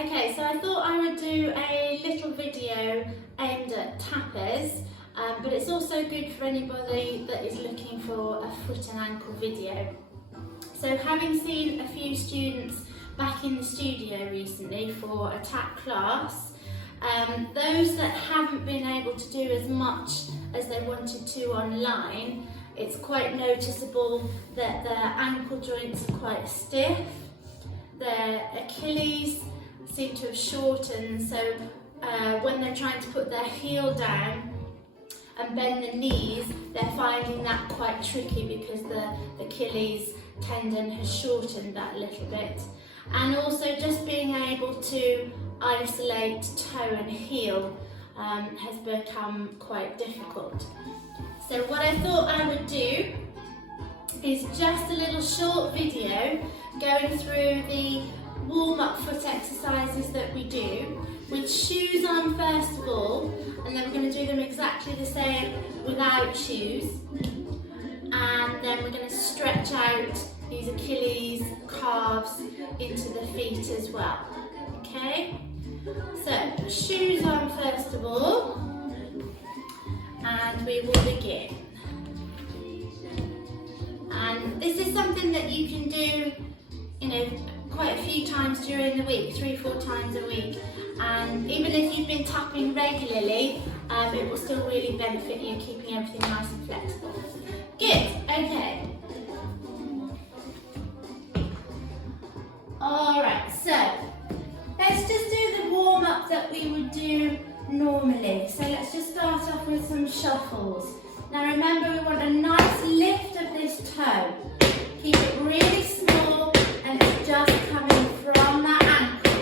Okay, so I thought I would do a little video aimed at tappers, but it's also good for anybody that is looking for a foot and ankle video. So having seen a few students back in the studio recently for a tap class, those that haven't been able to do as much as they wanted to online, it's quite noticeable that their ankle joints are quite stiff, their Achilles seem to have shortened, so when they're trying to put their heel down and bend the knees, they're finding that quite tricky because the Achilles tendon has shortened that a little bit. And also just being able to isolate toe and heel has become quite difficult. So what I thought I would do is just a little short video going through the warm-up foot exercises that we do with shoes on first of all, and then we're going to do them exactly the same without shoes, and then we're going to stretch out these Achilles calves into the feet as well. Okay, so shoes on first of all, and we will begin. And this is something that you can do, quite a few times during the week, 3-4 times a week. And even if you've been tapping regularly, it will still really benefit you, keeping everything nice and flexible. Good, okay. Alright, so let's just do the warm-up that we would do normally. So let's just start off with some shuffles. Now remember, we want a nice lift of this toe. Keep it really small and it's just coming from that ankle.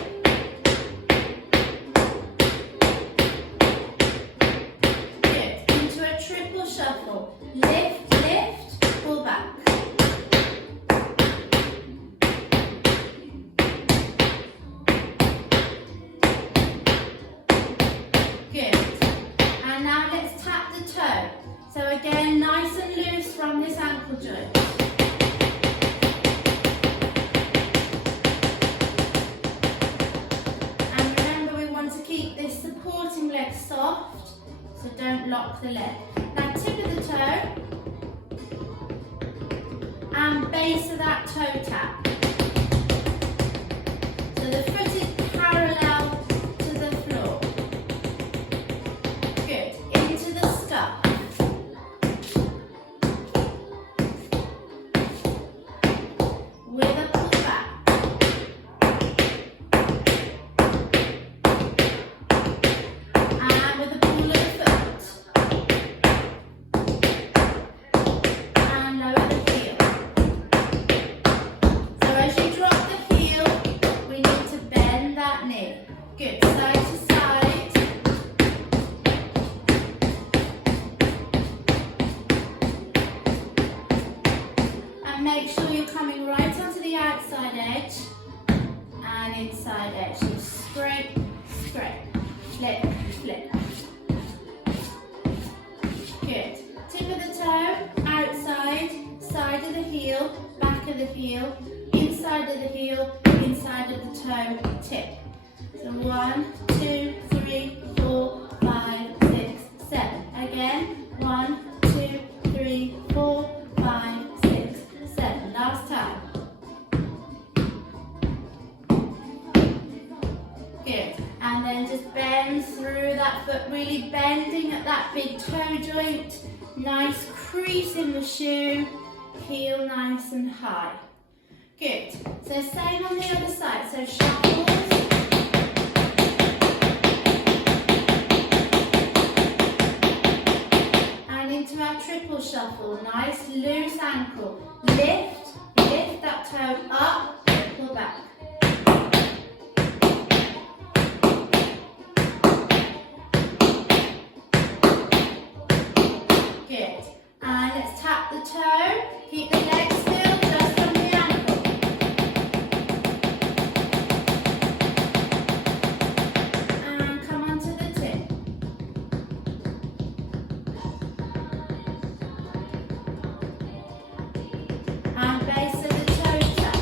Good. Into a triple shuffle. Lift, lift, pull back. Good. And now let's tap the toe. So again, nice and loose from this ankle joint. And remember, we want to keep this supporting leg soft, so don't lock the leg. Now tip of the toe and base of that toe tap. So the foot is parallel to the floor. Good. Into the scuff. Good, side to side. And make sure you're coming right onto the outside edge and inside edge. So straight, straight, flip, flip. Good. Tip of the toe, outside, side of the heel, back of the heel, inside of the heel, inside of the toe, tip. So 1, 2, 3, 4, 5, 6, 7. Again, 1, 2, 3, 4, 5, 6, 7. Last time. Good. And then just bend through that foot, really bending at that big toe joint. Nice crease in the shoe, heel nice and high. Good. So same on the other side. So shuffles. Into our triple shuffle, nice loose ankle. Lift, lift that toe up, pull back. Good. And let's tap the toe, keep the leg still, just on the ankle. And come onto the tip. And base of the toe tap.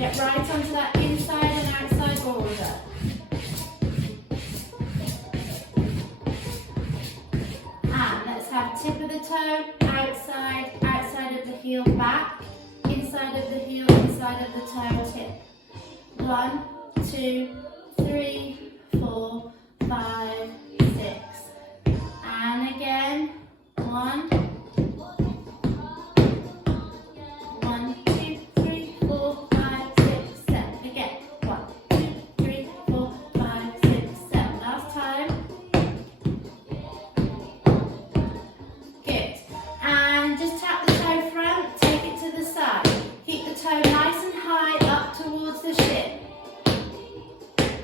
get right onto that inside and outside border. And let's have tip of the toe, outside, outside of the heel back, inside of the heel, inside of the toe tip. 1, 2, 3, 4, 5, 6. And again, 1, 2, 3, 4, 5, 6, 7. Again, 1, 2, 3, 4, 5, 6, 7. Last time. Good. And just tap the toe front, take it to the side. Keep the toe nice and high up towards the shin.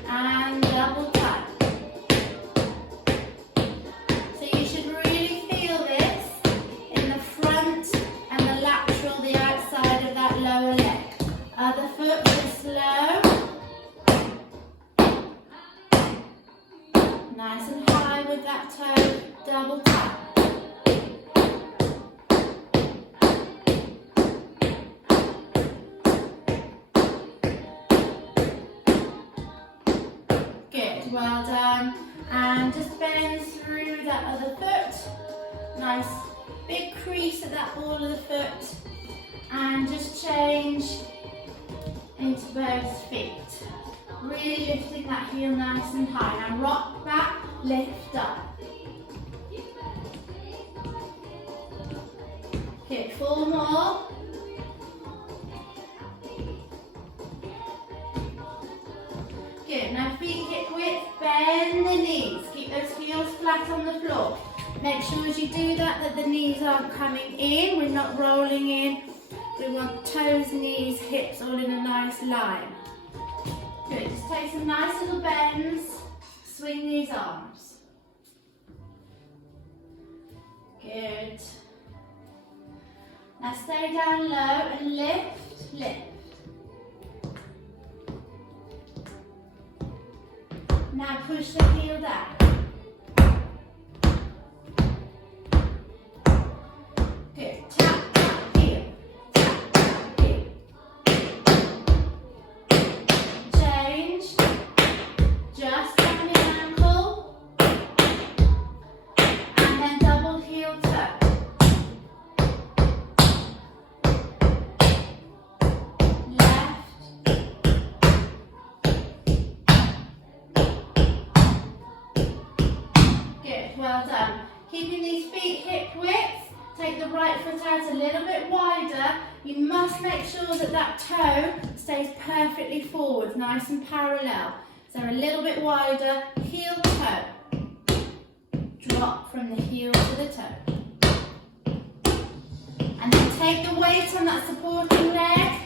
And double tap. So you should really feel this in the front and the lateral, the outside of that lower leg. Other foot, just slow. Nice and high with that toe, double tap. Good, well done. And just bend through that other foot. Nice big crease at that ball of the foot. And just change into both feet. Really lifting that heel nice and high. Now rock back, lift up. Good, 4 more. Good, now feet hip width, bend the knees. Keep those heels flat on the floor. Make sure as you do that the knees aren't coming in, we're not rolling in. We want toes, knees, hips all in a nice line. Good, just take some nice little bends, swing these arms. Good. Now stay down low and lift, lift. Now push the heel down. Good. Tap, tap, heel. Tap, tap, heel. Change. Just on the ankle. And then double heel toe. Well done. Keeping these feet hip width, take the right foot out a little bit wider. You must make sure that that toe stays perfectly forward, nice and parallel. So a little bit wider, heel toe. Drop from the heel to the toe. And then take the weight on that supporting leg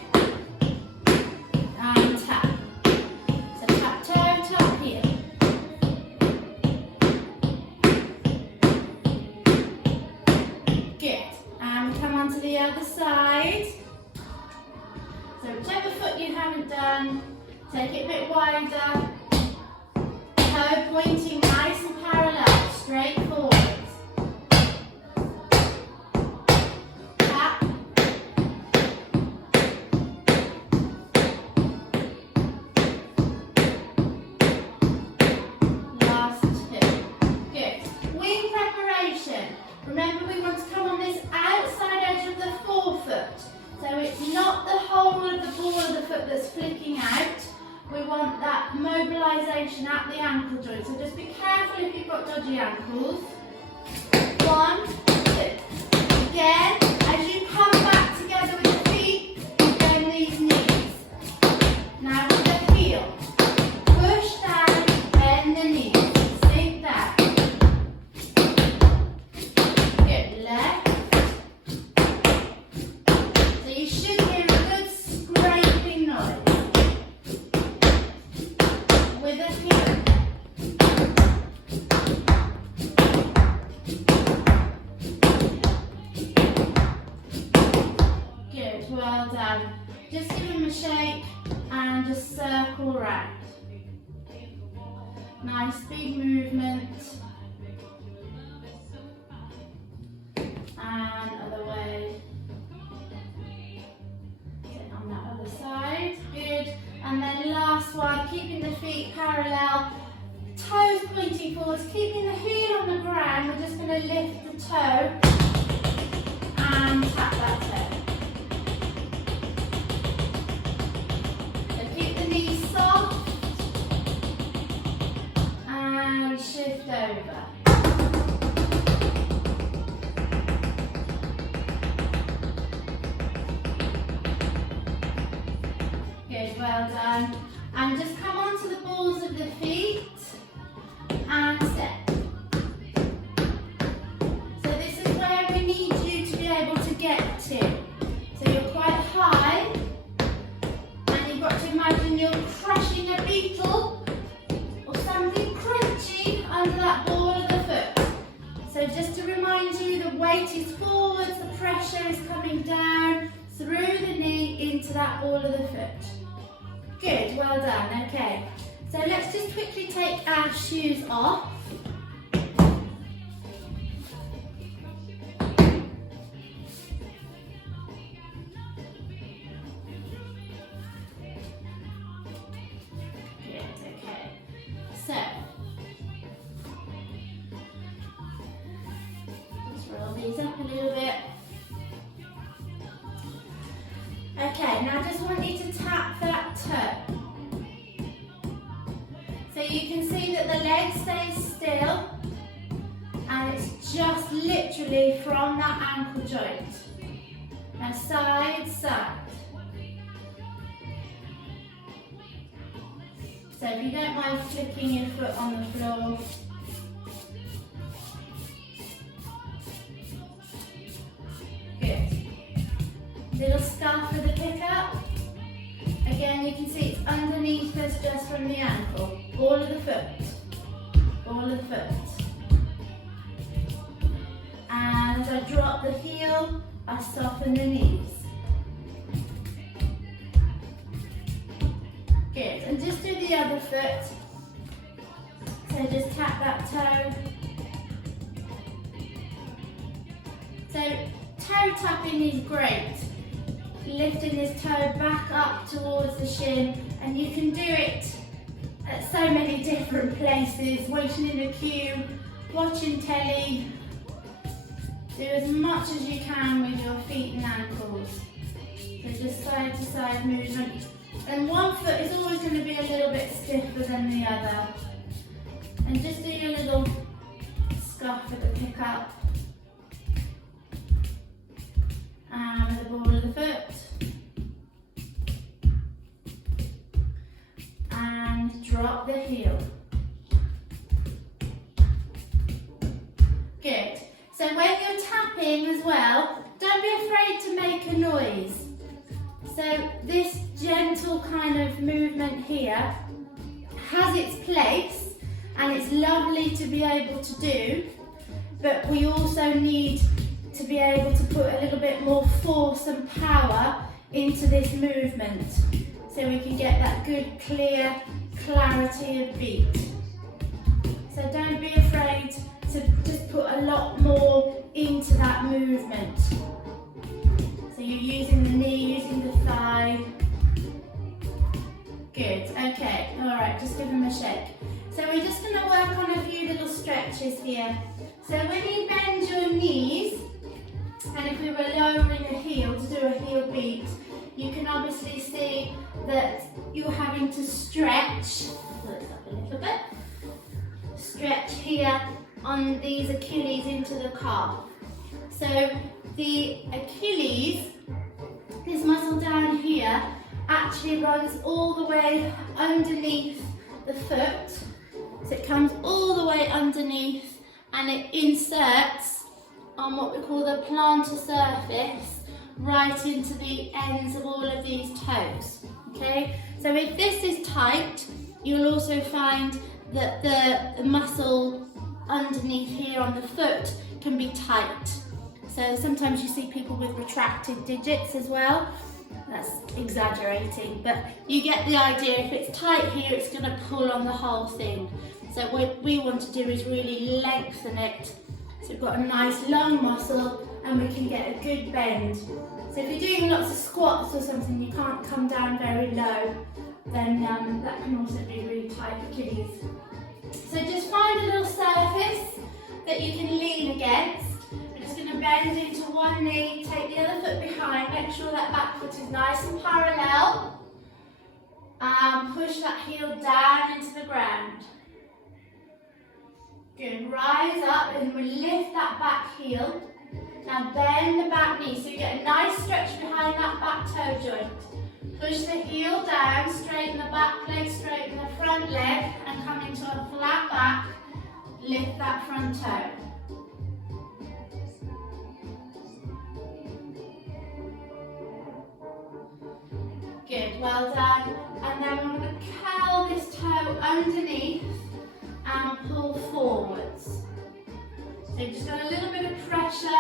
and tap. So tap toe, tap heel. Good. And we come on to the other side. So whichever foot you haven't done, take it a bit wider. Toe pointing nice and parallel, straight forward. Tap. Last two. Good. Wing preparation. Remember, we want to come on this outside edge of the forefoot. So it's not the whole of the ball of the foot that's flicking out. We want that mobilisation at the ankle joint. So just be careful if you've got dodgy ankles. 1, 2. Again, as you come back together with the feet, bend these knees. Now with the heel. Push down, bend the knees. Sink down. Good, left. So you should hear a good scraping noise with a heel. Good, well done. Just give them a shake and just circle round. Nice big movement. And other way. Sit on that other side. Good. last one, keeping the feet parallel, toes pointing forwards, keeping the heel on the ground. We're just going to lift the toe and tap that toe. So keep the knees soft and shift over. Good, well done. And just come onto the balls of the feet and step. So this is where we need you to be able to get to. So you're quite high and you've got to imagine you're crushing a beetle or something crunchy under that ball of the foot. So just to remind you, the weight is forwards, the pressure is coming down through the knee into that ball of the foot. Good, well done, okay. So let's just quickly take our shoes off. Good, okay. So, just roll these up a little bit. Okay, now I just want you to tap that toe. So you can see that the leg stays still and it's just literally from that ankle joint. Now side, side. So if you don't mind flicking your foot on the floor. Good. Little scuff for the pickup. Again, you can see it's underneath us just from the ankle. Ball of the foot. Ball of the foot. And as I drop the heel, I soften the knees. Good. And just do the other foot. So just tap that toe. So toe tapping is great. Lifting this toe back up towards the shin, and you can do it at so many different places, waiting in a queue, watching telly. Do as much as you can with your feet and ankles. So just side to side movement. And one foot is always going to be a little bit stiffer than the other. And just do your little scuff at the pickup. And with the ball of the foot. And drop the heel. Good. So when you're tapping as well, don't be afraid to make a noise. So this gentle kind of movement here has its place and it's lovely to be able to do, but we also need to be able to put a little bit more force and power into this movement so we can get that good, clear clarity of beat. So don't be afraid to just put a lot more into that movement. So you're using the knee, using the thigh. Good, okay, all right, just give them a shake. So we're just going to work on a few little stretches here. So when you bend your knees, and if we were lowering a heel to do a heel beat, you can obviously see that you're having to stretch. Look up a little bit. Stretch here on these Achilles into the calf. So the Achilles, this muscle down here, actually runs all the way underneath the foot. So it comes all the way underneath and it inserts on what we call the plantar surface right into the ends of all of these toes. Okay, so if this is tight, you'll also find that the muscle underneath here on the foot can be tight. So sometimes you see people with retracted digits as well. That's exaggerating, but you get the idea. If it's tight here, it's going to pull on the whole thing. So what we want to do is really lengthen it. So we've got a nice long muscle and we can get a good bend. So if you're doing lots of squats or something, you can't come down very low. then that can also be really tight Achilles. So just find a little surface that you can lean against. We're just going to bend into one knee, take the other foot behind, make sure that back foot is nice and parallel. Push that heel down into the ground. Good, rise up and we lift that back heel. Now bend the back knee so you get a nice stretch behind that back toe joint. Push the heel down, straighten the back leg, straighten the front leg, and come into a flat back. Lift that front toe. Good, well done. And then we're going to curl this toe underneath and pull forwards. So just got a little bit of pressure.